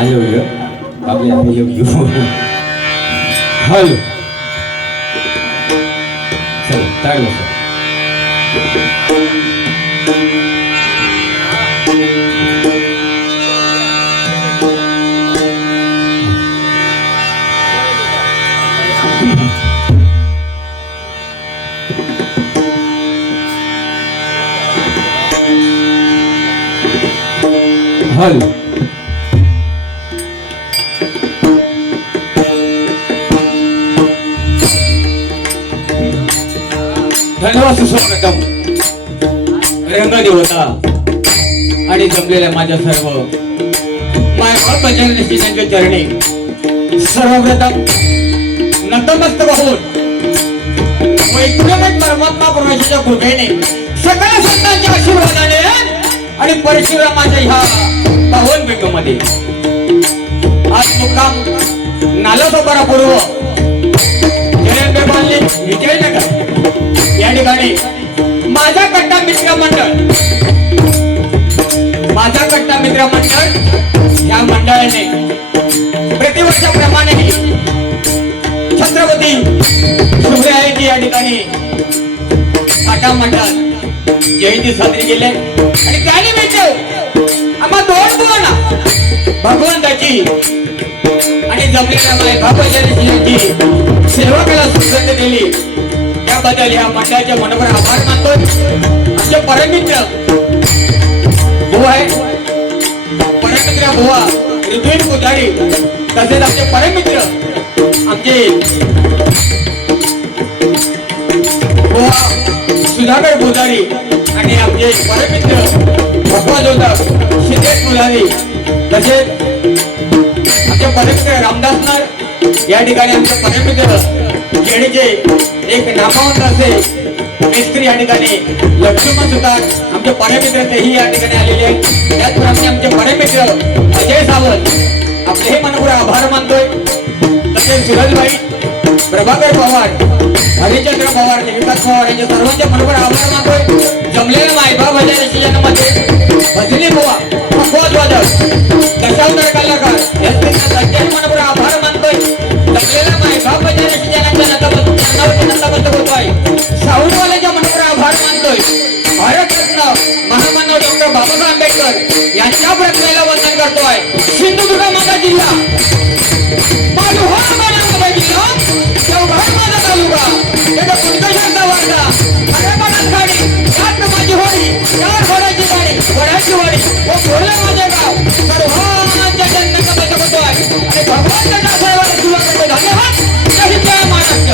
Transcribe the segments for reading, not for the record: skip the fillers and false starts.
Ayo ya, kami ayo yuk. Halo, sebentar loh. Halo. धन्यवाद सुस्वागतम रंगदेवता आणि जमलेल्या माझ्या सर्व मायबाप भजननिष्ठांच्या चरणी सर्वप्रथम नतमस्तक होऊन वैकुंठ परमात्मा परमेश्वराच्या कृपेने सकल संतांच्या आशीर्वादाने आणि परशुरामाच्या ह्या पावन भेटूमध्ये आज मुक्काम नालासोपारा पूर्व जयंत विजयनगर या ठिकाणी माझा कट्टा मित्र मंडळ या मंडळाने प्रतिवर्षाप्रमाणे छत्रपती शिवरायांची या ठिकाणी काटा मंडळात जयंती साजरी केली आणि त्यानिमित्त आम्हा दोन बुवांना भगवंताची आणि जमलेल्या मायबापाची सेवा केला सुसंधी दिली त्याबद्दल या मंडळाचे मनोभावे आभार मानतो। आमचे परममित्र बुवा आहे, परममित्र बुवा ऋतुन पुजारी, तसेच आमचे परममित्र आमचे बुवा सुधाकर पुजारी आणि आमचे परममित्र भगवा जोधक सिद्धेश पुजारी, तसेच आमचे परममित्र रामदासनार या ठिकाणी आमचे परममित्र खेडीचे एक नामवंत असे मिस्त्री या ठिकाणी लक्ष्मण सुतार आमचे परममित्र तेही या ठिकाणी आलेले आहेत. त्याचप्रमाणे आमचे परममित्र अजय सावंत आपले हे मनपूर्वक आभार मानतोय. तसेच सुरजबाई, प्रभाकर पवार, हरिचंद्र पवार, विकास पवार यांच्या सर्वांचे मनपूर्वक आभार मानतोय. जमलेल्या मायबा भजन सीजनमध्ये भजनी बुवा, पखवाज वादक, दशावतार कलाकार या सगळ्यांचे मनपूर्वक आभार मानतोय. जमलेल्या मायबा भजन सीजनच्या नतमस्तक होतोय. साऊंडवाल्यांच्या मनपूर्वक आभार मानतोय. भारतरत्न महामानव डॉक्टर बाबासाहेब आंबेडकर यांच्या प्रतिमेला वंदन करतोय. सिंधुदुर्ग माझा जिल्हा, जिल्हा देवघर माझा तालुका, त्याचा कुणकेश्वरचा वार्ता, हरेपाटात खाडी, यात माझी होडी, यावर घोड्याची गाडी, घोड्याची वाडी, व घोडले माझे गाव, सर्वांच्या जन्नत बसत होतोय. आणि भगवान त्याच्या सर्वांना सुरू करतोय. धन्यवाद. जय हिंद, जय महाराष्ट्र.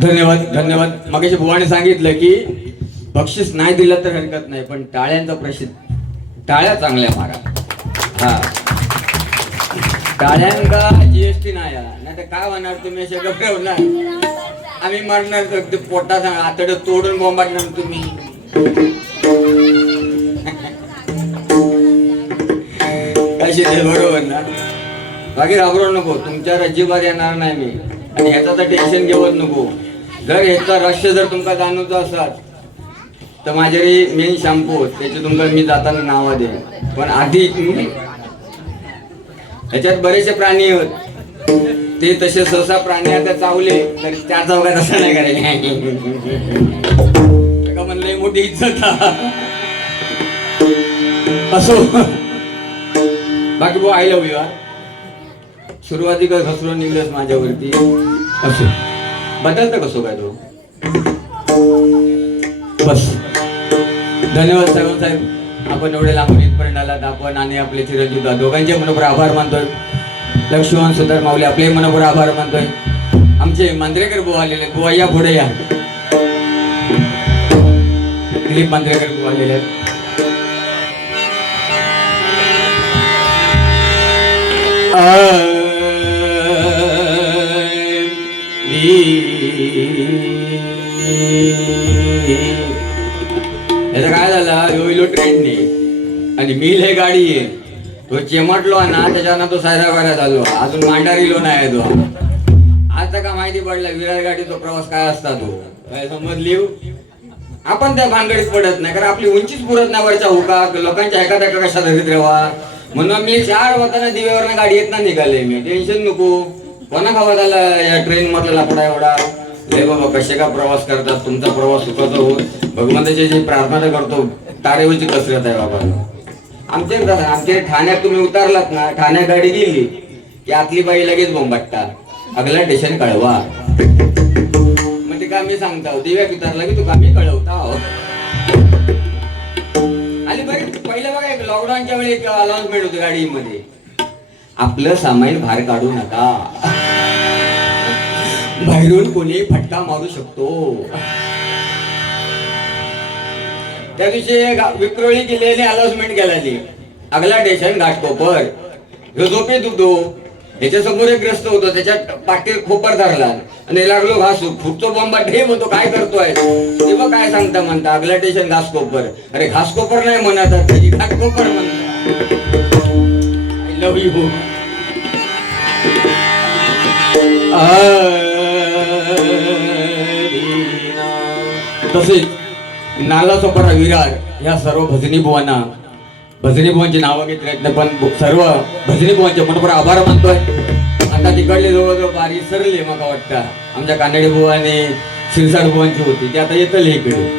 धन्यवाद धन्यवाद. मगाशी बुवाने सांगितलं की बक्षीस नाही दिलं तर हरकत नाही, पण टाळ्यांचा प्रसिद्ध, टाळ्या चांगल्या मारा. हा, टाळ्यांका जीएसटी नाही तर काय होणार, तुम्ही असे गप्पा आम्ही मारणार तर पोटा सांग आतड तोडून बोंबाडणार तुम्ही. कशी ते बरोबर ना. बाकी घाबरू नको, तुमच्या अजिबात येणार नाही मी. आणि ह्याचा तर टेन्शन घेवत नको. जर ह्याचा रहस्य जर तुमका जाणवतो असाल तर माझ्यारी मेन शॅम्पू त्याचे तुमका मी जाताना नाव दे. पण आधी ह्याच्यात बरेचसे प्राणी आहेत, ते तसे सहसा प्राणी आता चावले तर त्या चौकात असं नाही करायचे. म्हणलंय मोठी इज्जत असो. बाकी भाऊ आय लव्ह यू. सुरुवातीला घसरून निघलंस माझ्यावरती असो, बदलतं कसो काय तो. बस धन्यवाद साहेब. आपण एवढे लांबून इथपर्यंत आलात. आपण आणि आपले चिरंजीव दोघांचे मनोबर आभार मानतोय. लक्ष्मण सुतार माऊली आपले मनोबर आभार मानतोय. आमचे मांजरेकर बुवा आलेले आहेत. बुवा या पुढे या. दिलीप मांजरेकर बुवा आलेले आहेत. याचा काय झाला, योइलो ट्रेनने आणि मिल हे गाडी आहे. तो चेमटलो ना, त्याच्यानं तो सायरा झालो. अजून मांडारीलो नाही तो. आता का माहिती पडला विरार गाडी तो प्रवास काय असता तो समजली. आपण त्या भानगडीत पडत नाही, कारण आपली उंचीच पुरत नाही वरच्या हुका. लोकांच्या एका एका कशा धरीत राहा. म्हणून मी 4 वाजताना दिव्यावरनं गाडी येत ना निघाले. मी टेन्शन नको. कोणा खावा झाला या ट्रेन मधला लाकडा एवढा. हे बाबा कसे का प्रवास करतात, तुमचा प्रवास सुखाचा हो. भगवंताची जी प्रार्थना करतो तारेवरची कसरत आहे बाबा. आमच्या ठाण्यात तुम्ही उतरलात ना, ठाण्यात गाडी गेली की आतली बाई लगेच बोंबाटता, अगला स्टेशन कळवा. म्हणजे का मी सांगता दिव्यात उतरला की तुका मी कळवता. आणि बरं पहिलं बघा एक लॉकडाऊनच्या वेळी एक अनाउन्समेंट होती गाडीमध्ये, आपलं सामाईन बाहेर काढू नका, बाहेरून कोणी फटका मारू शकतो. त्या दिवशी विक्रोळी जिल्ह्याने अनाउन्समेंट केली, अगला स्टेशन घाटकोपर. ह्यो झोपेत होतो, ह्याच्या समोर एक ग्रस्त होतो, त्याच्या पाठीवर खोपर धरला आणि लागलो घासू. फुटतो बॉम्बा ढे म्हणतो काय करतोय. तेव्हा काय सांगता म्हणता अगला स्टेशन घासकोपर. अरे घासकोपर नाही म्हणतात, त्याची घाटकोपर म्हणतात. I love you. तसेच नाला चोपडा विरार या सर्व भजनी बुवांची नावं घेतली, पण सर्व भजनी बुवांचे मनपूर्वक आभार मानतोय. आता तिकडले जवळजवळ बारी सरले मला वाटतं. आमच्या कानडी बुवा आणि शिरसाट बुवांची होती, ते आता येतले इकडे.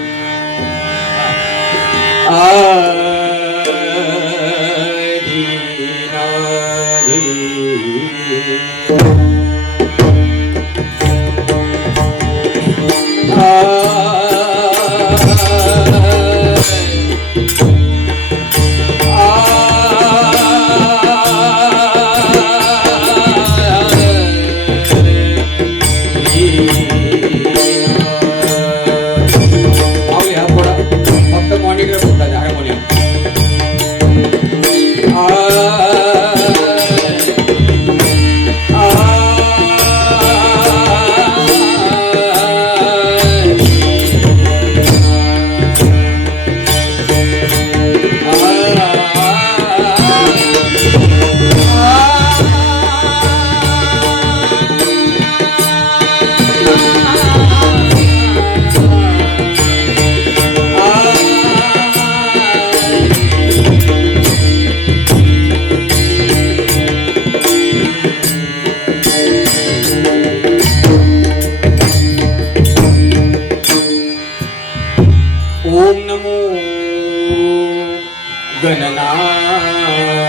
गणनायक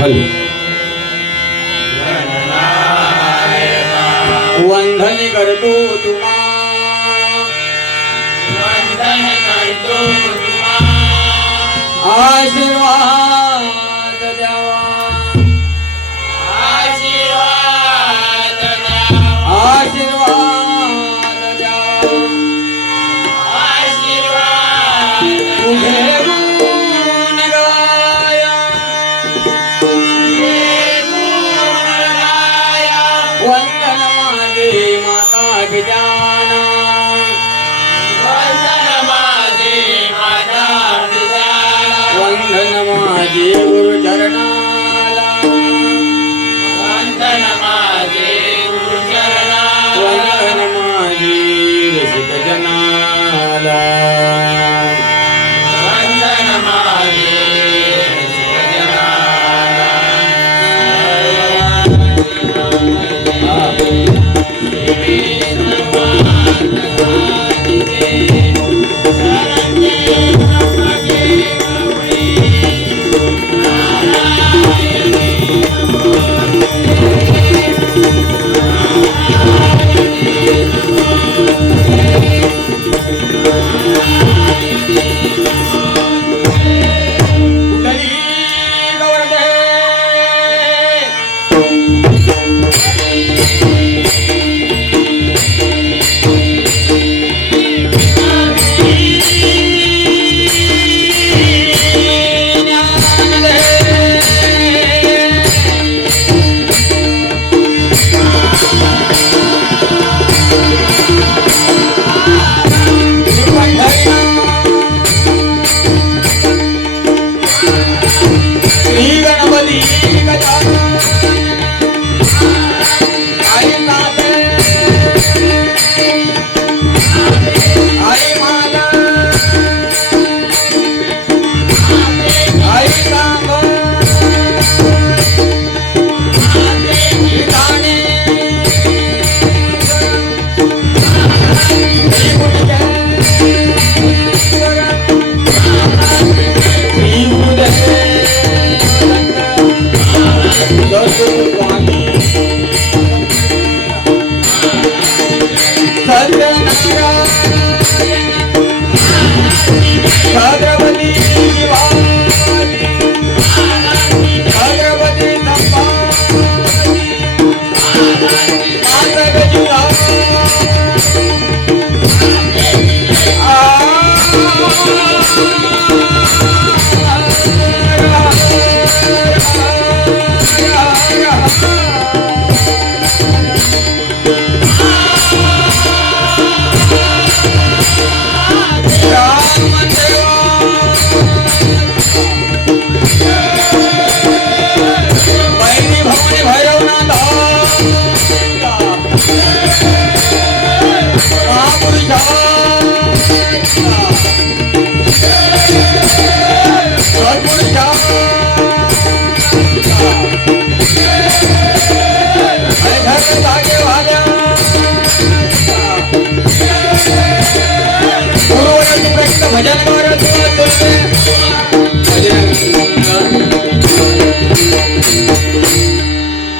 हॅलो वंदन करतो तुम्हा आशीर्वाद द्यावा आशीर्वाद द्यावा उभे गुण गाया वंदन माझे माता गिजाना वंदन माझे गुरुचरणाला वंदन माझे रसिक जनाला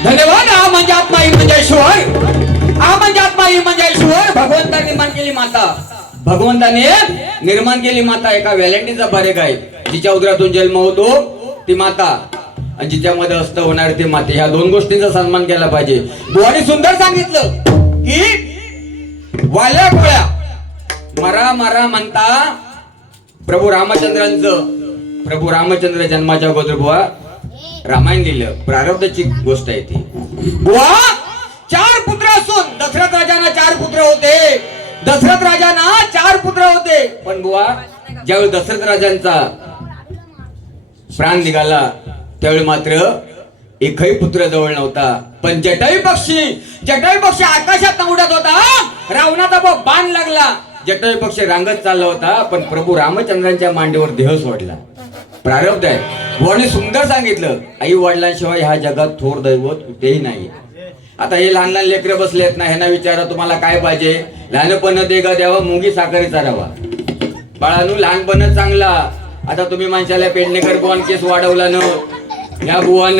धन्यवाद. आ म्हणजे आत्मा ही म्हणजे ईश्वर. आ म्हणजे आत्मा ही म्हणजे ईश्वर. भगवंताने निर्माण केली माता. भगवंताने निर्माण केली माता. एका व्हॅलेंटाईनचा बारेक आहे. जिच्या उदरातून जन्म होतो ती माता आणि जिच्यामध्ये असतं होणार ती माते. ह्या दोन गोष्टींचा सन्मान केला पाहिजे. बुवाने सुंदर सांगितलं की वाल्या गोळ्या मरा मरा म्हणता प्रभू रामचंद्र जन्माच्या अगोदर बुवा रामायण लिहिलं. प्रारब्धाची गोष्ट आहे ती. बुवा 4 पुत्र असून दशरथ राजांना 4 पुत्र होते. दशरथ राजांना 4 पुत्र होते. पण बुवा ज्यावेळी दशरथ राजांचा प्राण निघाला त्यावेळी मात्र एकही पुत्र जवळ नव्हता. पण जटायू पक्षी आकाशात उडत होता. रावणाचा बाण लागला. जटायू पक्षी रांगत चालला होता. पण प्रभू रामचंद्रांच्या मांडीवर देह सोडला. प्रारब्ध आहे. बुवाने सुंदर सांगितलं. आई वडिलांशिवाय ह्या जगात थोर दैवत कुठेही नाही. आता हे लहान लहान लेकरं बसलेत ना, ह्यांना विचारा तुम्हाला काय पाहिजे. लहानपण देगा द्यावा मुंगी साखरेचा रवा. बाळानू लहानपणच चांगला. आता तुम्ही माणसाला पेडणेकर बुवान केस वाढवला न, या बुवान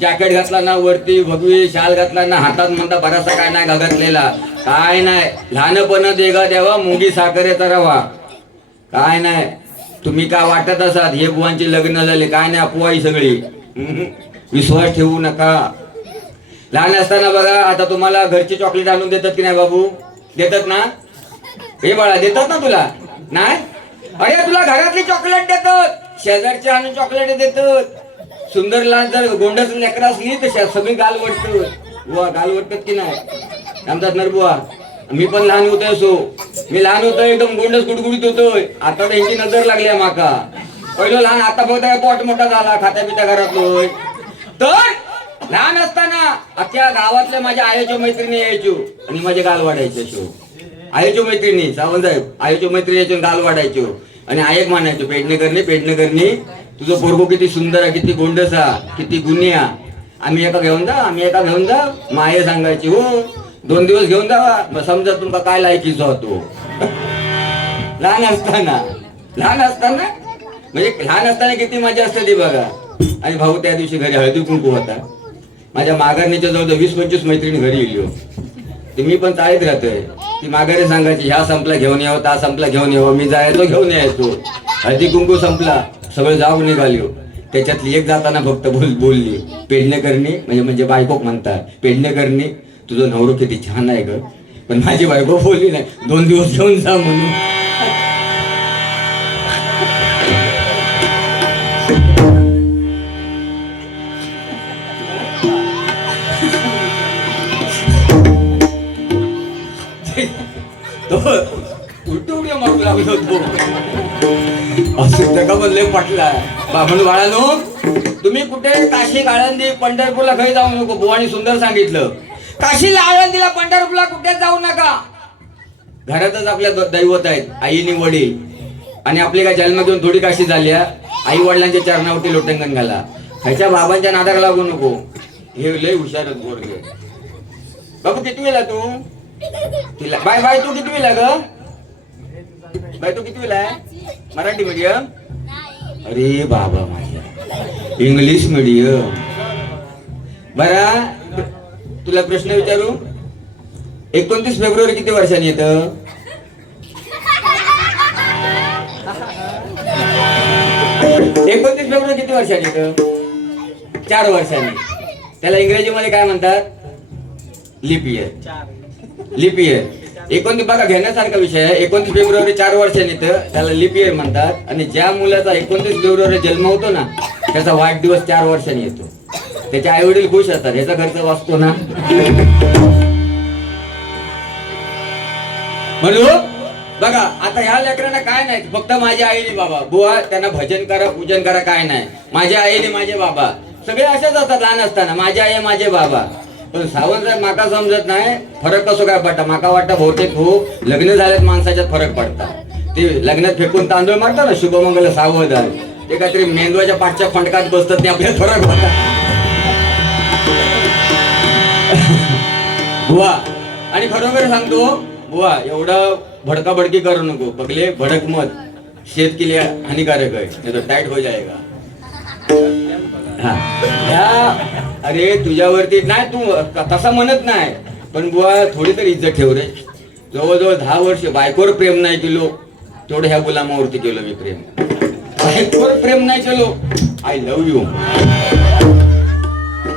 जॅकेट घातला ना, वरती भगवी शाल घातला ना, हातात म्हणता बराचसा काय नाही घातलेला, काय नाही. लहानपण देगा द्यावा मुंगी साखरेचा रवा. काय नाही तुम्ही काय वाटत असाल हे बुवांचे लग्न झाले, काय नाही अफवाही सगळी. विश्वास ठेवू नका. लहान असताना बघा, आता तुम्हाला घरची चॉकलेट आणून देतात की नाही बाबू? देतात ना? हे बाळा देतात ना तुला? नाही? अरे तुला घरातली चॉकलेट देतात, शेजारची आणून चॉकलेट देतात. सुंदर लहान जर गोंडस लेकर असली तर सगळी गाल वाटतात. बुवा गाल वाटतात की नाही? आमचा नरबुवा, मी पण लहान होतोय असो, मी लहान होतोय एकदम गोंडस गुडगुडीत होतोय. आता त्यांची नजर लागली माका. पहिलं लहान, आता बघता पोट मोठा झाला, खाता पिता घरातलोय. तर लहान असताना अख्ख्या गावातल्या माझ्या आईच्या मैत्रिणी यायचो आणि माझे गाल वाढायचे. शो आईच्या मैत्रिणी, सावंत साहेब आईच्या मैत्रिणी यायचो, गाल वाढायचो. आणि आयक म्हणायचो, पेडणेकरनी तुझं पोरगो किती सुंदर आहे, किती गोंडसा, किती गुन्ह्या. आम्ही एका घेऊन जा. माये सांगायची हो 2 दिवस घेऊन जावा, मग समजा तुमका काय लायकीचा होतो. लहान असताना म्हणजे लहान असताना किती मजा असते ती बघा. आणि भाऊ त्या दिवशी घरी हळदी कुंकू होता. माझ्या माघारणीच्या जवळ 20-25 मैत्रिणी घरी येलो. ते मी पण चाळीत राहतोय. ती माघारी सांगायची, ह्या संपला घेऊन यावं, ता संपला घेऊन यावं. मी जायचो घेऊन यायचो. हळदी कुंकू संपला, सगळं जाऊन निघालो. त्याच्यातली एक जाताना फक्त बोलली, पेडणेकरनी म्हणजे बायको म्हणतात, पेडणेकरनी तुझं नवरो किती छान आहे ग. पण माझी बायको बोलली नाही, 2 दिवस घेऊन जा म्हणून. उलट उड्या मारू लागलो तो. असं त्या म्हणले पटला. म्हणून बाळानो, तुम्ही कुठे काशी आळंदी पंढरपूरला काही जाऊ नको. बुवानी सुंदर सांगितलं, काशीला आळंदीला पंढरपूरला कुठे जाऊ नका. घरातच आपल्या दैवत आहेत, आईनी वडील. आणि आपली काय जन्म घेऊन थोडी काशी झाल्या. आई वडिलांच्या चरणावरती लोटंगण घाला. ह्याच्या बाबांच्या नादाला लागू नको. हे लय हुशार पोरगे. बाबू किती वेळा तू? तिला बाय तू किती वेळा ग? बाय तू किती वेळा? मराठी मीडियम? अरे बाबा माझ्या इंग्लिश मीडियम. बरा तुला प्रश्न विचारू, 29 फेब्रुवारी किती वर्षांनी येतं? 29 फेब्रुवारी किती वर्षांनी येतं? 4 वर्षांनी. त्याला इंग्रजीमध्ये काय म्हणतात? Leaf year. 29 बघा घेण्यासारखा विषय आहे. 29 फेब्रुवारी 4 वर्षांनी येतं, त्याला लीप इयर म्हणतात. आणि ज्या मुलाचा 29 फेब्रुवारी जन्म होतो ना, त्याचा वाढदिवस 4 वर्षांनी येतो. त्याचे आई वडील खुश असतात, ह्याचा खर्च वाचतो ना. म्हणून बघा, आता ह्या लेकरांना काय नाही, फक्त माझ्या आईने बाबा बुवा त्यांना भजन करा, पूजन करा, काय नाही. माझ्या आईने माझे बाबा सगळे असेच असतात लहान असताना, माझे आई माझे बाबा. पण सावंत साहेब माका समजत नाही फरक कसं काय पडता. माका वाटतं बहुतेक हो लग्न झाल्यात माणसाच्यात फरक पडतात. ते लग्नात फेकून तांदूळ मारतात ना, शुभमंगल सावधान, ते काहीतरी मेंदवाच्या पाठच्या फंडकात बसतात, ते आपल्याला फरक पडतात बुवा. आणि खरोखर सांगतो बुवा, एवढं भडकाभडकी करू नको. बघले भडक मत शेत के लिए हानिकारक आहे, नाही तर टाइट हो जाएगा. अरे तुझ्यावरती नाही, तू तसा म्हणत नाही, पण बुवा थोडी तरी इज्जत ठेव रे. जवळजवळ 10 वर्ष बायकोवर प्रेम नाही केलो, तेवढं ह्या गुलामावरती केलं मी प्रेम. बायकोवर प्रेम नाही केलो, आय लव्ह यू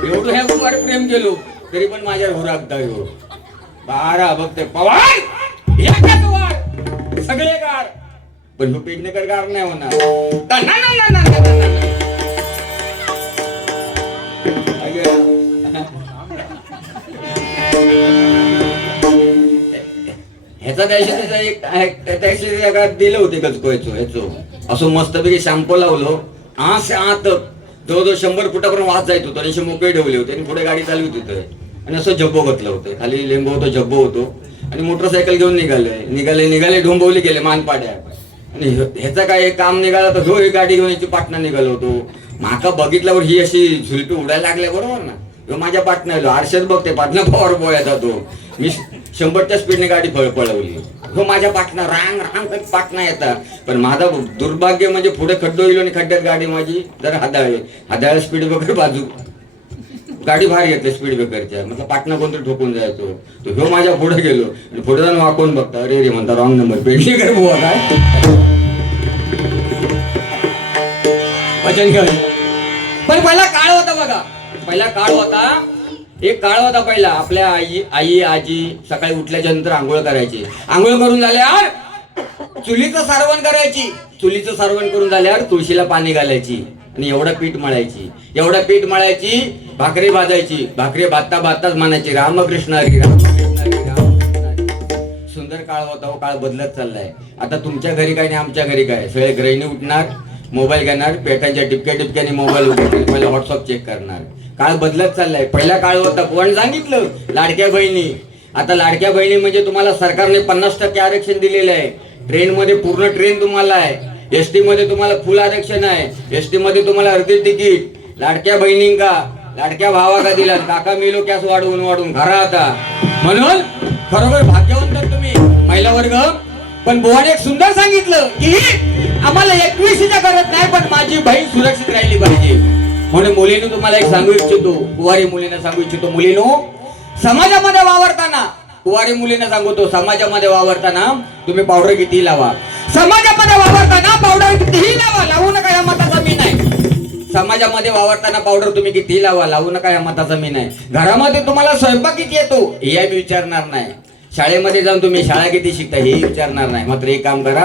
एवढं ह्या गुलावर प्रेम केलो, तरी पण माझ्यावर हुरागदा हो. 12 बघते पवार सगळे कार, पण पेडणेकर कार नाही होणार. ह्याचा त्याच्या दिलं होते गचकोयचो ह्याचो असं मस्तपैकी शॅम्पू लावलो. आत जवळजवळ 100 फुटापर्यंत वाज जायत होतो. आणि मोकळे ठेवले होते आणि पुढे गाडी चालवित होते. आणि असं जब्बो घातलं होतं, खाली लिंबू होतो, जब्बो होतो. आणि मोटरसायकल घेऊन निघाले डोंबवली गेले मानपाड्या. आणि ह्याचं काय काम निघालं तर ही गाडी घेऊन याची पाटणा निघालो होतो. माका बघितल्यावर ही अशी झुलपी उडायला लागल्या, बरोबर ना. तो माझ्या पाटण्याला आरशात बघते पाटणा पॉवर बॉय जातो. मी 100च्या स्पीडने गाडी पळवली. तो माझ्या पाटणा रांग रांग पाटणा येतात. पण माझा दुर्भाग्य म्हणजे पुढे खड्डो येलो आणि खड्ड्यात गाडी माझी जर हादाळे स्पीड ब्रेकर बाजू गाडी बाहेर घेतली स्पीड ब्रेकरच्या. म्हटलं पाटणा कोणतरी ठोकून जायचो. तो ह्यो माझ्या पुढे गेलो आणि पुढे जाऊन वाकून बघता. अरे रे म्हणता रॉंग नंबर पेंडेकर बुवा काय वचन घेऊन. पण पहिला काळ होता बघा. पहिला काळ होता. एक काळ होता पहिला. आपल्या आई आजी सकाळी उठल्याच्या नंतर आंघोळ करायची. आंघोळ करून झाल्यावर चुलीचं सारवण करायची. चुलीचं सारवण करून झाल्यावर तुळशीला पाणी घालायची आणि एवढं पीठ मळायची. भाकरी भाजायची. भाकरी भाजता भाजताच म्हणायची रामकृष्ण हरी रामकृष्ण हरी रामकृष्ण हरी. सुंदर काळ होता. काळ बदलत चाललाय. आता तुमच्या घरी काय आणि आमच्या घरी काय. सगळे गृहिणी उठणार, मोबाईल घेणार, पेटांच्या टिपक्याने मोबाईल उघडतील, पहिला व्हॉट्सअप चेक करणार. काळ बदलत चाललाय. पहिला काळ होता कोण सांगितलं लाडक्या बहिणी. आता लाडक्या बहिणी म्हणजे तुम्हाला सरकारने 50% आरक्षण दिलेलं आहे. ट्रेनमध्ये पूर्ण ट्रेन तुम्हाला आहे. एसटी मध्ये तुम्हाला फुल आरक्षण आहे. एसटी मध्ये तुम्हाला अर्धी तिकीट. लाडक्या बहिणींका लाडक्या भावाका दिला. काका मिलो कॅस वाढवून घरा आता. म्हणून खरोखर भाग्यवंत तुम्ही महिला वर्ग. पण बुवाने एक सुंदर सांगितलं की आम्हाला 21च्या गरज नाही, पण माझी बहीण सुरक्षित राहिली पाहिजे. म्हणून मुलीनं तुम्हाला एक सांगू इच्छितो, कुवारी मुलींना सांगू इच्छितो, मुलीनो समाजामध्ये वावरताना, कुवारी मुलींना सांगतो समाजामध्ये वावरताना तुम्ही पावडर कितीही लावा. समाजामध्ये वावरताना पावडर कितीही लावा, लावू नका या मताचा मी नाही. समाजामध्ये वावरताना पावडर तुम्ही कितीही लावा, लावू नका या मताचा मी नाही. घरामध्ये तुम्हाला स्वयंपाक किती येतो हे मी विचारणार नाही. शाळेमध्ये जाऊन तुम्ही शाळा किती शिकता हे विचारणार नाही. मात्र एक काम करा,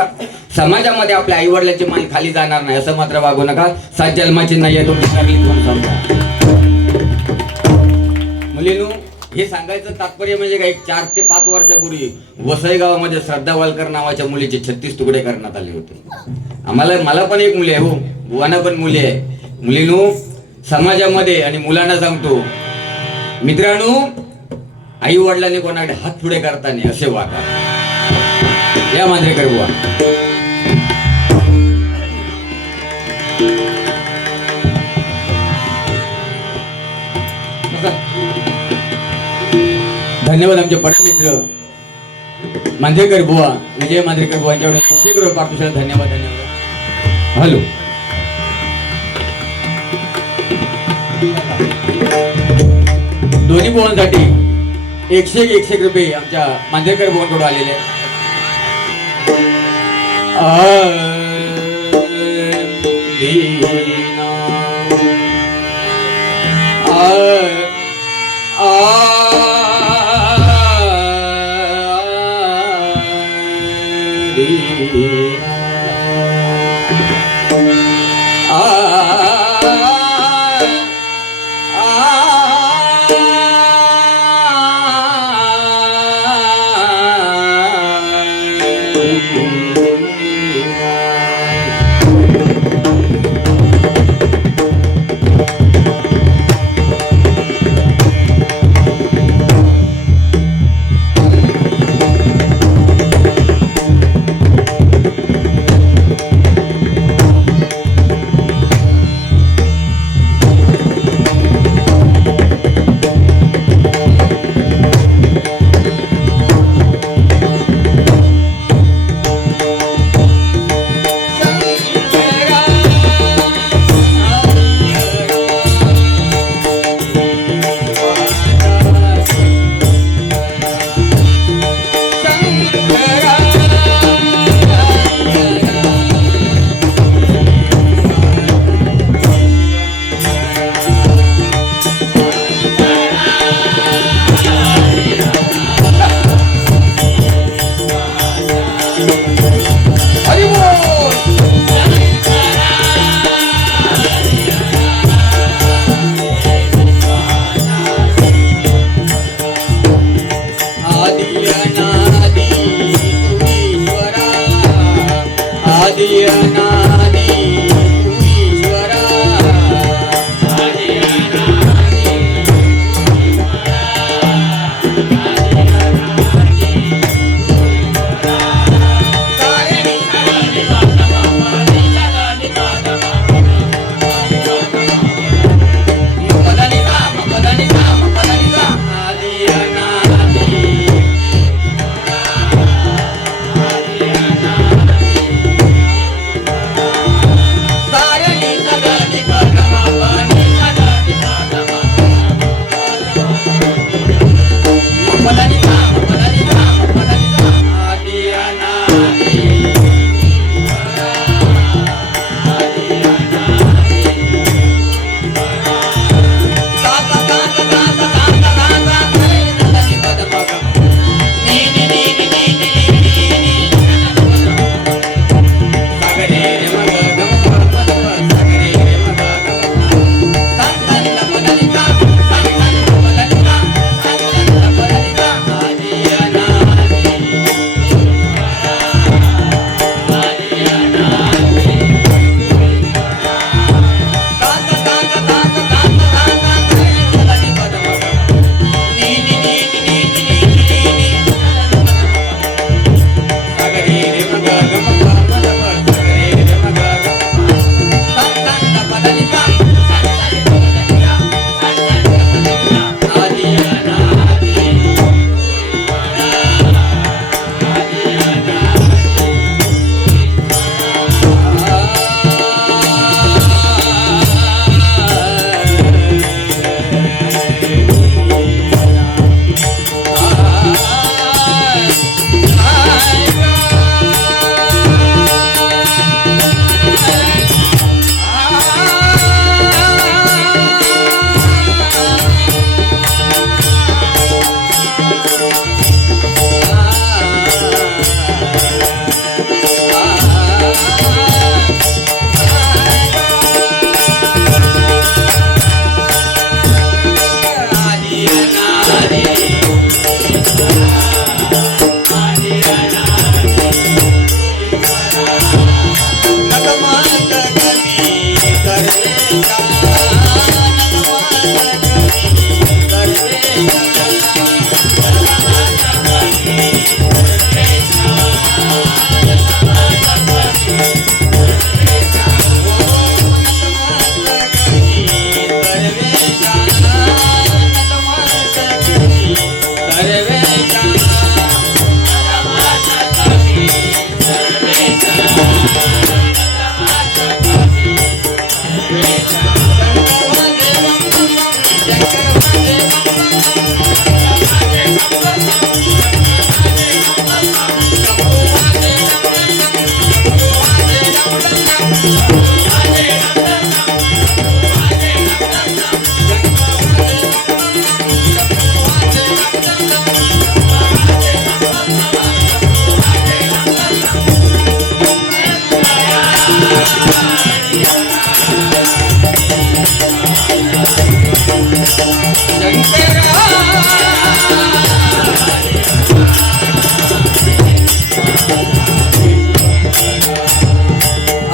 समाजामध्ये आपल्या आई वडिलांची मान खाली जाणार नाही असं मात्र वागू नका. 7 जन्माची नाही आहे तुमची चांगली कोण समजा. मुलींनो हे सांगायचं तात्पर्य म्हणजे काय, 4 ते 5 वर्षापूर्वी वसई गावामध्ये श्रद्धा वालकर नावाच्या मुलीचे 36 तुकडे करण्यात आले होते. मला पण एक मुली आहे हो, बुवांना पण मुली आहे. मुलींनो समाजामध्ये आणि मुलांना सांगतो मित्रांनो, आई वडिलांनी कोणाकडे हात पुढे करताना असे वागा. या मांजरेकर बुवा. धन्यवाद आमचे परममित्र मांजरेकर बुवा, विजय मांजरेकर बुवा यांच्याकडे 100 रुपये पाठवून धन्यवाद. हॅलो दोन्ही बुवांसाठी 100 रुपये आमच्या मांजरेकर बुवांकडून आलेले आहेत.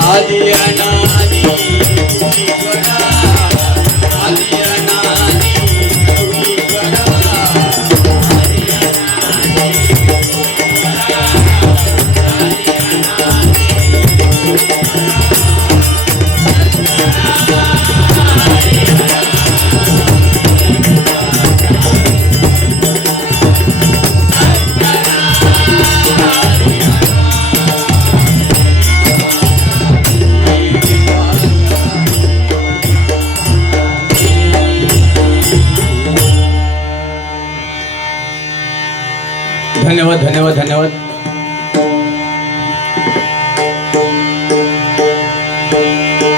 आदि अनादि ईश्वरा, आदि अनादि ईश्वरा, आदि धन्यवाद धन्यवाद धन्यवाद.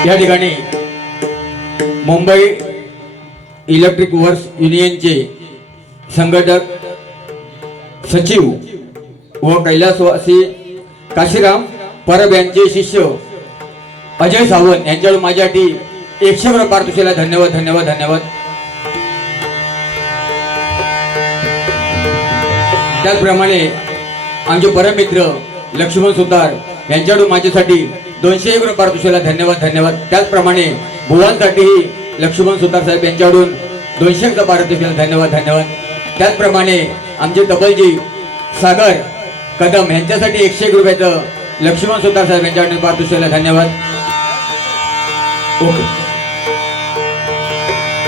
या ठिकाणी मुंबई इलेक्ट्रिक वर्क्स युनियनचे संघटक सचिव व कैलासवासी काशीराम परब यांचे शिष्य अजय सावंत यांच्याकडून माझ्यासाठी 100 पारितोषिकाला धन्यवाद धन्यवाद धन्यवाद. त्याचप्रमाणे आमचे परममित्र लक्ष्मण सुतार यांच्याकडून माझ्यासाठी 201 पारितोषिकाला धन्यवाद धन्यवाद. त्याचप्रमाणे भुवांसाठीही लक्ष्मण सुतार साहेब यांच्याकडून 201 पारितोषिकाला धन्यवाद धन्यवाद. त्याचप्रमाणे आमचे तबलजी सागर कदम यांच्यासाठी 101 रुपयाचं लक्ष्मण सुतार साहेब यांच्याकडून पारितोषिकाला धन्यवाद. ओके.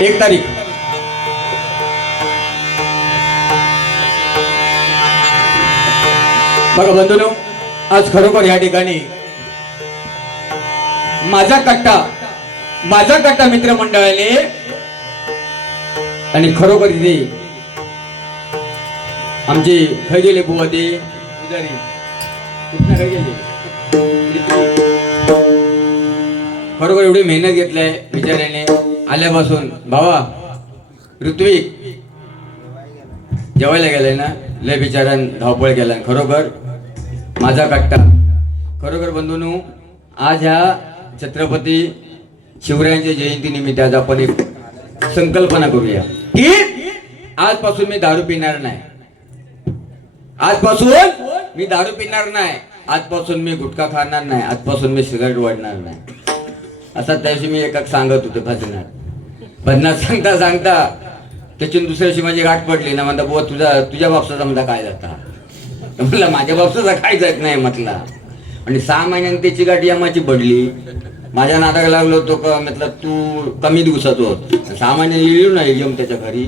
1 तारीख बघा बंधूंनो, आज खरोखर या ठिकाणी माझा कट्टा मित्रमंडळाने आणि खरोखर इथे आमचे खय गेले बुवा ते पुजारी कुठं खय गेले, खरोखर एवढी मेहनत घेतलाय बिचाऱ्याने आल्यापासून. भावा ऋत्विक जेवायला गेलाय ना, लय बिचारान धावपळ केला. खरोखर माझा कट्टा. खरोखर बंधूंनो, आज ह्या छत्रपती शिवरायांच्या जयंती निमित्त आज आपण एक संकल्पना करूया की आजपासून मी दारू पिणार नाही, आजपासून मी दारू पिणार नाही, आजपासून मी गुटखा खाणार नाही, आजपासून मी सिगारेट वाढणार नाही. असा त्याशी मी एका सांगत होतो भजनात सांगता सांगता त्याची दुसऱ्या दिवशी माझी गाठ पडली ना. म्हणता बुवा तुझ्या बापसाचा म्हणता काय जाता, म्हटलं माझ्या बापसाचा काय जात नाही म्हटला. आणि 6 महिन्यांनी त्याची गाठ यमाची पडली. माझ्या नादाला लागलो होतो का, म्हटलं तू कमी दिवसात होत. 6 महिने येऊ नाही यम त्याच्या घरी.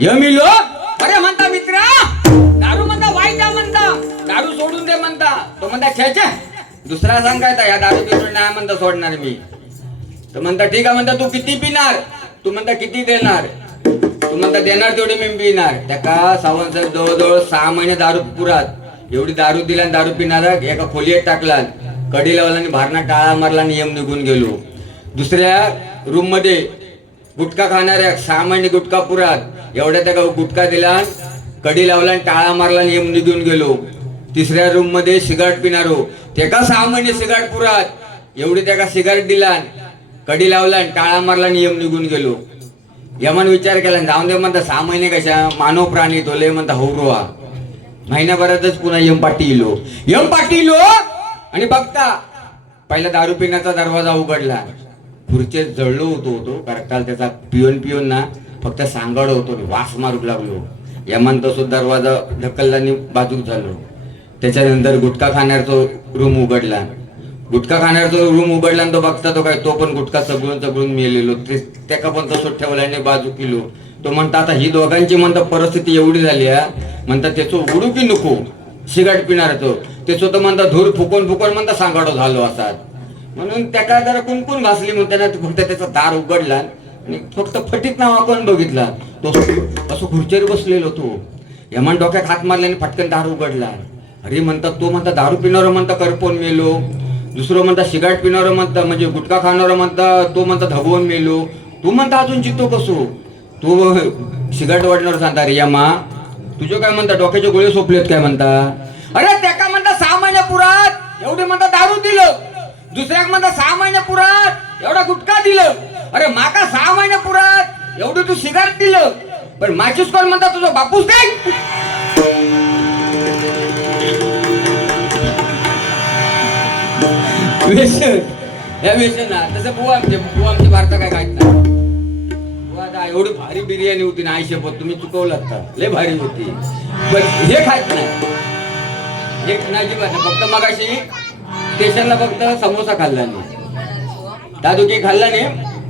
यम इलो अरे म्हणता मित्रा दारू म्हणता वाईट म्हणता, दारू सोडून दे म्हणता. तो म्हणता छे दुसरा सांगायचा या दारू पिऊन नाही म्हणता सोडणार मी. तर म्हणता ठीक आहे म्हणता तू किती पिणार, तू म्हणता किती देणार, तू म्हणता देणार तेवढी मी पिणार. त्या सावंत साहेब जवळजवळ 6 महिने दारू पुरात एवढी दारू दिला, दारू पिणारा एका खोलीत टाकला, कडी लावला आणि भारणा टाळा मारला, नियम निघून गेलो. दुसऱ्या रूम मध्ये गुटखा खाणाऱ्या 6 महिने गुटखा पुरात एवढ्या त्या गुटखा दिला, कडी लावला आणि टाळा मारला, नियम निघून गेलो. तिसऱ्या रूम मध्ये सिगारेट पिणारो त्या 6 महिने सिगारेट पुरात एवढी त्या सिगारेट दिला, कडी लावला आणि टाळा मारला, नियम निघून गेलो. यमान विचार केला जाऊन दे म्हणता 6 महिने कशा मानव प्राणी तोले म्हणता होरुवा. महिन्याभरातच पुन्हा यम पाटी इलो आणि बघता पहिला दारू पिण्याचा दरवाजा उघडला. खुर्चीत जळलो होतो कारण त्याचा पिऊन ना फक्त सांगाड होतो, वास मारू लागलो. यमान तो दरवाजा ढकलला आणि बाजूक झालो. त्याच्यानंतर गुटखा खाण्याचा रूम उघडला. गुटखा खाण्याचा रूम उघडला तो बघता तो काय तो पण गुटखा चबळून मेलेलो. त्याका पण तसं ठेवल्याने बाजू किलो. तो म्हणता आता ही दोघांची म्हणता परिस्थिती एवढी झाली म्हणता त्याचं उघडू की नको सिगारेट पिणार तो त्याचं तर म्हणता धूर फुकून म्हणता सांगाडो झालो असा. म्हणून त्याका जरा कुणकुण घासली म्हणून त्यानं फक्त त्याचा दार उघडला आणि फक्त फटीत नाव आपण बघितला. तो असं खुर्चीवर बसलेलो तो. यमान डोक्यात हात मारल्याने फटकन दार उघडला. अरे म्हणता तो म्हणता दारू पिणारा म्हणता करपून मेलो. दुसरं म्हणता सिगारेट पिणारं म्हणता म्हणजे गुटखा खाणारं म्हणता तो म्हणता धगवून मेलो. तू म्हणता अजून चित्तो कसो तू सिगारेट वाटणार सांगता रे यमा तुझे काय म्हणता डोक्याचे गोळे सोपलेत काय म्हणता. एवढे म्हणता दारू दिलं, दुसऱ्याक म्हणता 6 महिने पुरात एवढा गुटखा दिलं, अरे माका 6 महिने पुरात एवढं तू सिगारेट दिलं, पण माचीस कोण म्हणता तुझं बापूस काय? व्यसन या व्यसन ना तसं बुवा आमची भारता काय खायत नाही. बुवा एवढी भारी बिर्याणी होती ना, आई शपथ तुम्ही चुकवलात का, लय भारी होती, पण हे खायत नाही, हे अजिबात नाही. फक्त मगाशी स्टेशनला फक्त समोसा खाल्ला नाही, दादुकी खाल्ला नाही,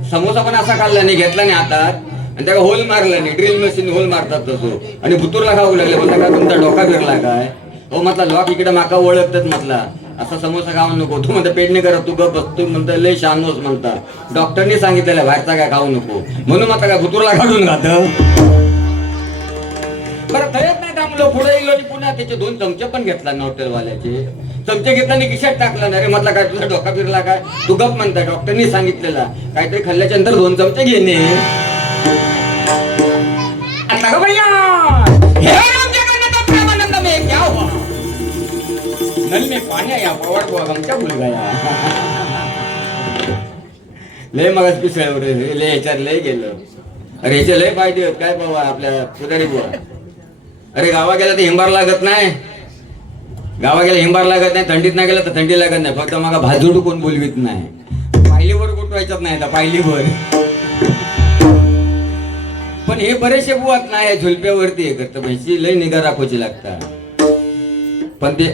समोसा पण असा खाल्ला नाही, घेतला नाही हातात आणि त्याला होल मारला नाही, ड्रिल मशीन होल मारतात तसं, आणि भुतूरला खाऊ लागले. म्हणता का तुमचा डोका फिरला काय? हो म्हटला लोक इकडे माका ओळखतात, म्हटला असा समोसा खाऊ नको, तू म्हणता पेट नाही करत, तू गप बस, तू म्हणता लय शानोस, म्हणता डॉक्टरनी सांगितलेलं बाहेरचा काय खाऊ नको, म्हणून आता काय भुतूरला काढून घात. बरं थयत नाही थांबलो, पुढे गेलो आणि पुन्हा त्याचे 2 चमचे पण घेतला ना हॉटेलवाल्याचे, चमचे घेतला आणि खिशात टाकला ना. रे म्हटलं काय तुझा डोका फिरला काय? तू गप म्हणता, डॉक्टरनी सांगितलेला काहीतरी खाल्ल्याच्या नंतर 2 चमचे घेणे. आता का भैया हे आमच्याकडनं तर प्रेमानंद में क्या हुआ, नल में पाणी या पवाड बुवा आमच्या भूल गया. लय मगच पिसळ लय ह्याच्यात लय गेलं. अरे ह्याचे लय फायदे आहेत काय बाबा आपल्या पुजारी बुवा. अरे गावा गेला तर हिंबार लागत नाही, गावा गेला हिंबार लागत नाही, थंडीत नाही गेला तर थंडी लागत नाही, फक्त मग भाजूड कोण बोलवीत नाही, पायलीवर कुठवायच्यात नाही आता पायलीवर. पण हे बरेचसे बुवात नाही झुलप्यावरती हे करतं, ह्याची लय निगा राखवायची लागतात. पण ते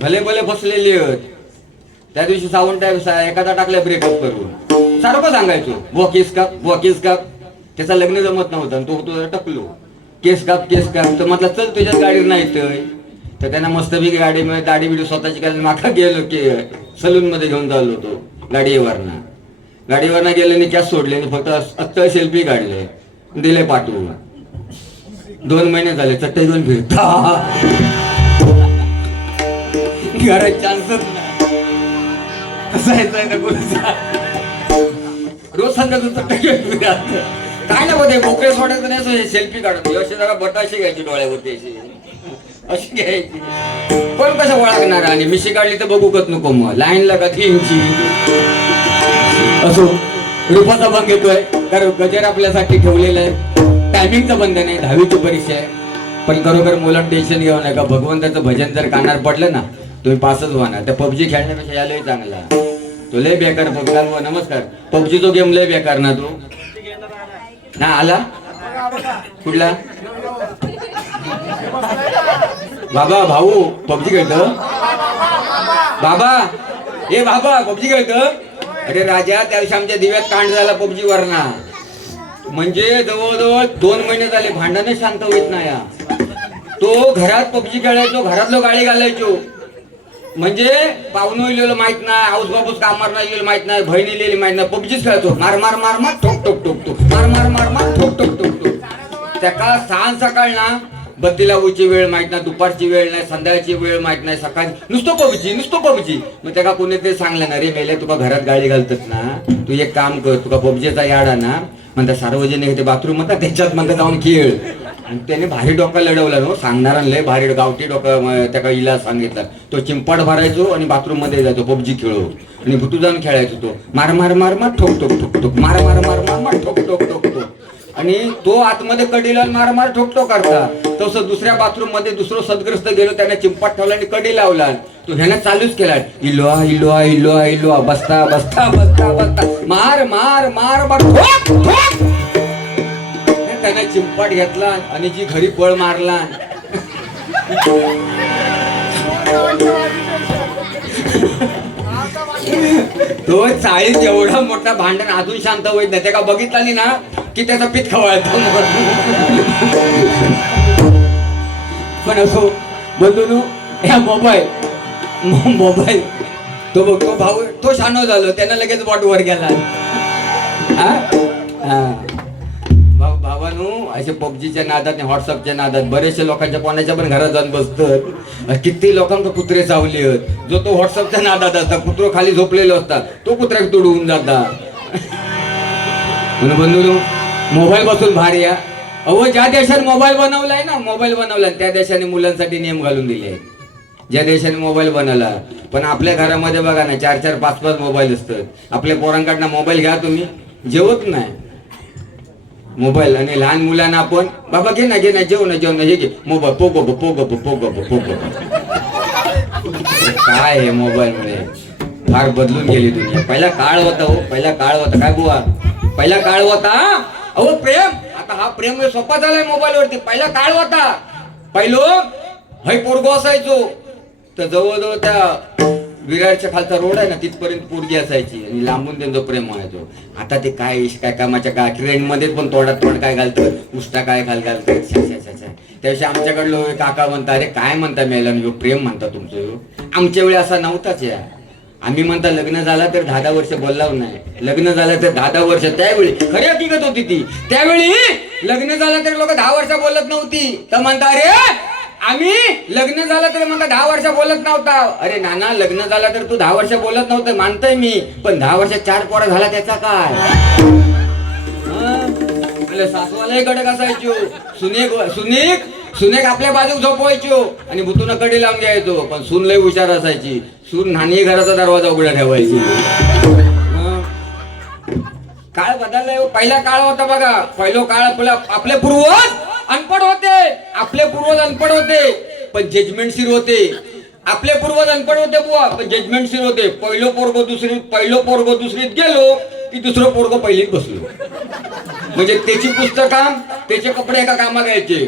भले भले फसलेले आहेत. त्या दिवशी सावंत एखादा टाकला ब्रेकअप करून, सारखं सांगायचो बुवा केस काप, त्याचा लग्न जमत नव्हतं, तो टकलो केस काप. तर म्हटलं चल तुझ्याच गाडीवर नाही तर त्यांना मस्तपैकी गाडी दाढी बिडी स्वतःची काय माका गेलो की सलून मध्ये घेऊन चाललो होतो. गाडीवरनं गेले आणि कॅश सोडले, फक्त अत्तर सेल्फी काढले, दिले पाठवून. 2 महिने झाले चट्टे घेऊन फिरता, घरात चान्सच नाही. रोज सांगायचं चट्टे घेऊन फिरत काय ना बोलते, बोकडे सोडायचं नाही, सेल्फी काढतो अशी जरा बटाशी घ्यायची डोळ्यावरती अशी घ्यायची. कोण कसं ओळखणार? आणि मिशी काढली तर बघू कत नको, मग लाईनला का 3ची असो. रूपाचा भंग येतोय कारण गजर आपल्यासाठी ठेवलेलं आहे, टायमिंगचं बंधन आहे, 10वीची परीक्षा आहे. पण खरोखर मुलांना टेन्शन घेऊ नका, भगवंताचं भजन जर कानावर पडलं ना तुम्ही पासच होणार. त्या पबजी खेळण्यापेक्षा या लय चांगला, तो लय बेकार पबजी. नमस्कार, पबजी तो गेम लय बेकार ना. तू ना आला कुठला बाबा भाऊ पबजी खेळतो बाबा, हे बाबा पबजी खेळतो. अरे राजा त्या दिवशी आमच्या दिव्यात कांड झाला पबजी वरना, म्हणजे जवळजवळ 2 महिने झाले भांडणं शांत होत नाही. तो घरात पबजी खेळायचो, घरातलो गाडी घालायचो, म्हणजे पाहुणं इलेलं माहित नाही, आऊस बाबूस कामार नाही इलेलं माहित नाही, बहीण इलेली माहित नाही, पबजीच खेळतो. मार मार मार मार ठोक ठोक ठोक ठोक, मार मार मार मार ठोक ठोक ठोक ठोक. त्याका सांज सकाळ ना बत्ती लावूची वेळ माहित नाही, दुपारची वेळ नाही, संध्याकाळची वेळ माहित नाही, सकाळी नुसतं पबजी. मग त्याका कोणी ते सांगलं ना, रे मेले तुका घरात गाडी घालतात ना, तू एक काम कर, तुका पबजीचा याड ना म्हणता सार्वजनिक ते बाथरूम म्हणतात त्याच्यात म्हणता जाऊन खेळ. आणि त्याने भारी डोका लढवला ना, सांगणारा लय भारी गावठी डोका त्याका इलाज सांगितला. तो चिंपाड भरायचो आणि बाथरूम मध्ये जायचो पबजी खेळो आणि भुतू जाऊन खेळायचो. तो मार मार मार मार ठोक ठोक ठोक ठोक, मार मार मार मार मार ठोक ठोक ठोक ठोक. आणि तो आतमध्ये कडीला मार मार ठोकतो करता. तसं दुसऱ्या बाथरूम मध्ये दुसरं सदग्रस्त गेलो, त्याने चिंपाट ठेवला आणि कडी लावला. तो ह्याने चालूच केला, इलोआ इलोआ इलोआ इलोआ, बसता बसता बसता बसता, मार मार मार मार ठोक ठोक. त्याने चिंपाट घेतला आणि जी घरी पळ मारला. तो चाळीस एवढा मोठा भांडण अजून शांत होत नाही. त्या बघितला ना की त्याचा पीठ खवळतो. पण असो बंधूनु, ह्या मोबाईल तो बघतो भाऊ, तो शानो झालो, त्यानं लगेच बॉट वर गेला. भावानू असे पबजीच्या नादात, व्हॉट्सअपच्या नादात बरेचशे लोकांच्या कोणाच्या पण घरात जाऊन बसतात. किती लोकांना कुत्रे चावले आहेत. जो तो व्हॉट्सअपच्या नादात असतात, कुत्रो खाली झोपलेलो असतात, तो कुत्र्याक तोडून जातात. म्हणून बंधू मोबाईल पासून भारी या अहो ज्या देशाने मोबाईल बनवलाय ना, मोबाईल बनवला त्या देशाने मुलांसाठी नियम घालून दिले आहेत. ज्या देशाने मोबाईल बनवला. पण आपल्या घरामध्ये बघा ना 4-4, 5-5 मोबाईल असतात. आपल्या पोरांकडनं मोबाईल घ्या तुम्ही, जेवत नाही मोबाईल. आणि लहान मुलांना आपण बाबा घे ना जेव ना हे घे mobile, Pogo Pogo Pogo Pogo. काय हे मोबाईल मुळे फार बदलून गेली दुनिया. पहिला काळ होता हो, पहिला काळ होता. काय बुवा, पहिला काळ होता अहो प्रेम. आता हा प्रेम सोपा झालाय मोबाईल वरती. पहिला काळ होता, पहिलो हय पोरगो असायचो तर जवळजवळ त्या विरारच्या खालचा रोड आहे ना तिथपर्यंत पोरगी असायची आणि लांबून त्यांचं प्रेम व्हायचो. आता ते काय कामाच्या काय ट्रेन मध्ये पण तोंडात तोंड काय घालतं, उष्टा काय घालतात. त्याविषयी आमच्याकडलं काका म्हणता, अरे काय म्हणता मेलन यो प्रेम म्हणता तुमचं यो. आमच्या वेळी असा नव्हताच या. आम्ही म्हणता लग्न झाला तर 10 वर्ष बोललाव नाही, लग्न झालं तर 10 वर्ष. त्यावेळी खरी हकीकत होती ती. त्यावेळी लग्न झालं तर लोक 10 वर्ष बोलत नव्हती. तर म्हणता अरे आम्ही लग्न झालं तर म्हणता 10 वर्ष बोलत नव्हता. अरे नाना लग्न झालं तर तू 10 वर्ष बोलत नव्हतं मानतोय मी, पण 10 वर्ष 4 पोरं झाला त्याचा काय. सासवालाही कडक असायचो. सुनेक आपल्या बाजूक झोपवायचो आणि भुतून कडी लावून घ्यायचो. पण सून लय हुशार असायची. सून नानी घराचा दरवाजा उघडा ठेवायची. काळ बदललाय. पहिला काळ होता बघा, पहिलो काळ आपले पूर्वज अनपढ होते. आपले पूर्वज अनपढ होते पण जजमेंटशीर होते. आपले पूर्वज अनपढ होते बुवा पण जजमेंटशीर होते. पहिलो पोरगो दुसरीत गेलो की दुसरं पोरगो पहिलीत बसलो. म्हणजे त्याची पुस्तकं त्याचे कपडे एका कामा घ्यायचे.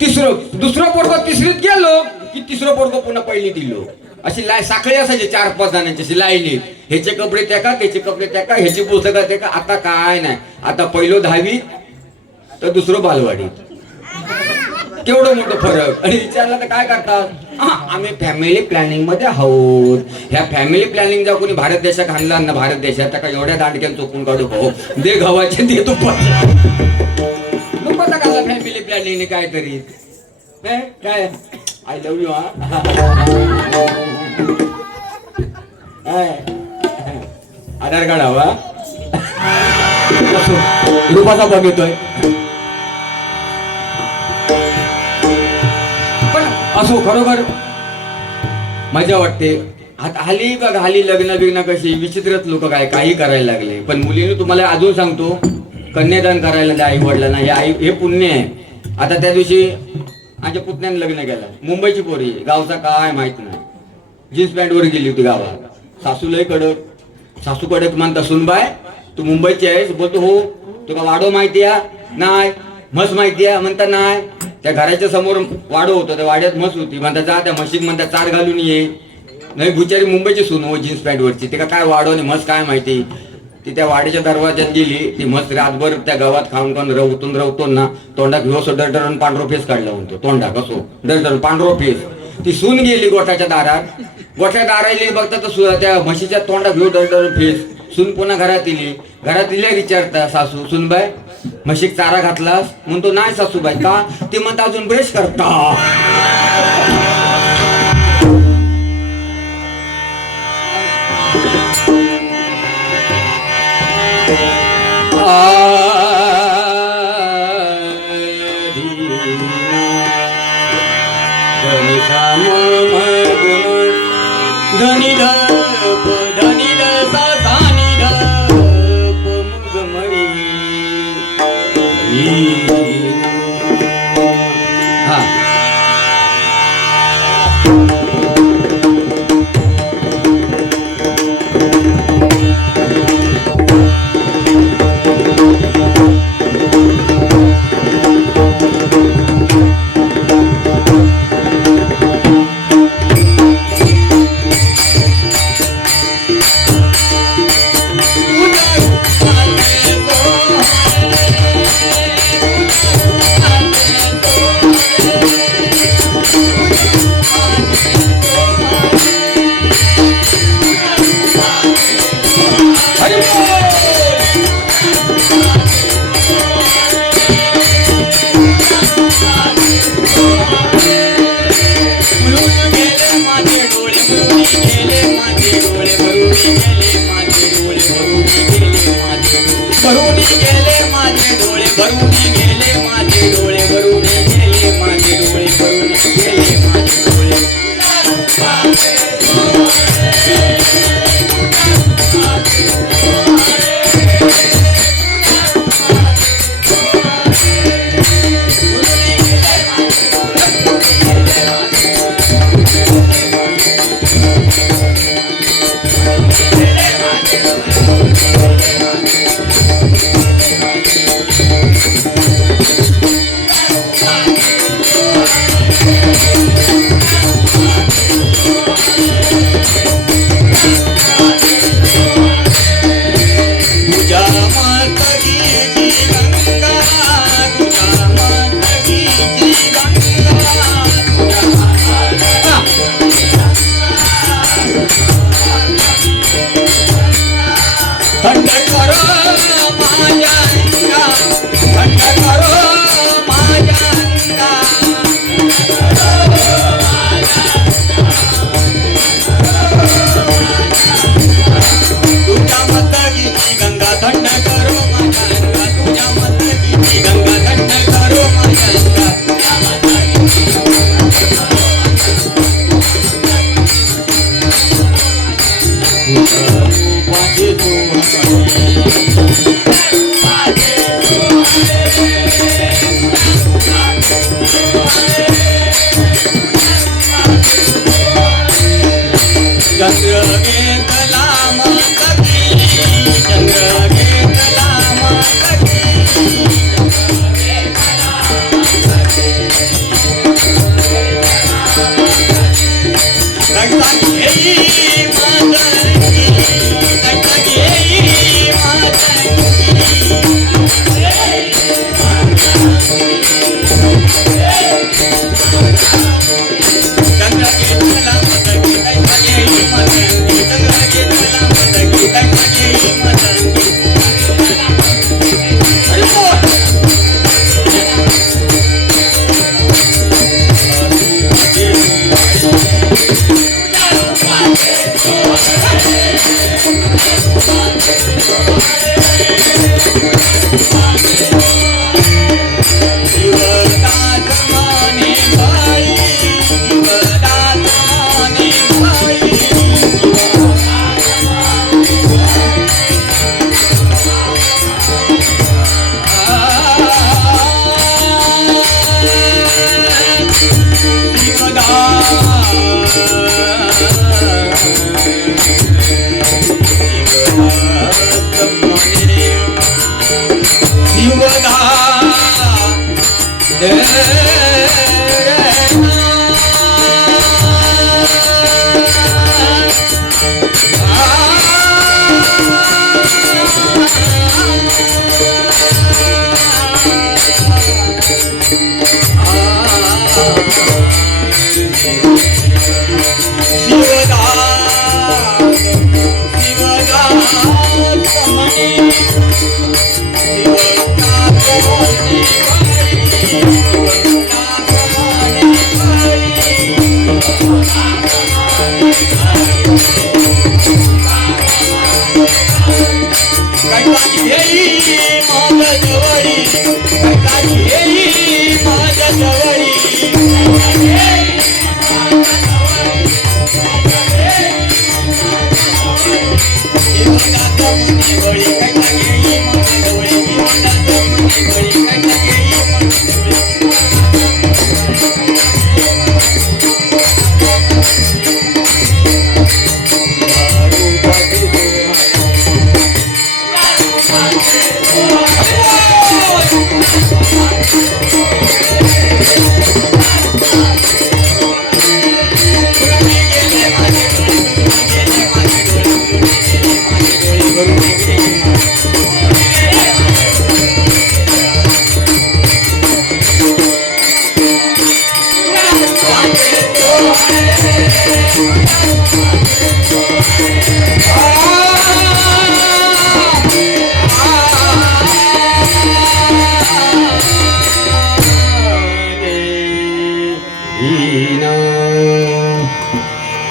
दुसरं पोरगो तिसरीत गेलो की तिसरं पोरगो पुन्हा पहिली दिलो. अशी साखळी असायची 4-5 जणांची लाईनी. ह्याचे कपडे त्याका, त्याचे कपडे त्याका, ह्याची पुस्तकं त्याका. आता काय नाही, आता पहिलो 10वी तर दुसरं बालवाडीत. केवढं मोठं फरक. आणि विचारलं तर काय करतात, आम्ही फॅमिली प्लॅनिंग मध्ये आहोत. ह्या फॅमिली प्लॅनिंग जर कोणी भारत देशात आणला ना, भारत देशात तर एवढ्या दांडक्यान चोकून काढू भाऊ दे गव्हाचे दे तुपाचे. नको का फॅमिली प्लॅनिंग काहीतरी काय I love you. Aadhaar card हवा रूपाचा बघितोय. पण असो खरोखर मजा वाटते. आता हल्ली बघा, हल्ली लग्न बिग्न कशी विचित्रच लोक काही करायला लागले. पण मुलीने तुम्हाला अजून सांगतो, कन्यादान करायला द्या आई वडिलांना. हे पुण्य आहे. आता त्या दिवशी माझ्या पुतण्याने लग्न केलं. मुंबईची पोरी, गावचा काय माहित नाही, जीन्स पॅन्ट वर गेली होती गावात. सासू लय कडक. सासू कडक म्हणता, सुनबाय तू मुंबईची आहेस. बोलतो हो. तुला वाडो माहिती आहे? नाही. म्हस माहिती आहे? म्हणता नाही. त्या घराच्या समोर वाडो होतं, त्या वाड्यात म्हस होती. म्हणता जा त्या म्हशीत म्हणता चार घालून ये. नाही बिचारी मुंबईची सून हो, जीन्स पॅन्ट वरची. ते काय वाडो आणि म्हस काय माहिती. ती त्या वाड्याच्या दरवाज्यात गेली. ती म्हस रातभर त्या गावात खाऊन रवतो ना, तोंडात घेऊन डरडरून पांढरो फेस काढला म्हणतो. तोंडा कसो डरडरून पांढरो फेस. ती सून गेली गोठ्याच्या दारात. गोठ्या दारायली बघता तर त्या म्हशीच्या तोंडात घेऊन डरडरून फेस. सून पुन्हा घरात इली. घरात इल्या विचारता सासू, सुनबाय म्हशीक चारा घातलास? म्हणतो नाही सासूबाई. का? ते म्हणता अजून ब्रश करता. धनी धप धनी सा सानी धप मुग मरी. हा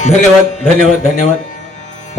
धन्यवाद धन्यवाद धन्यवाद.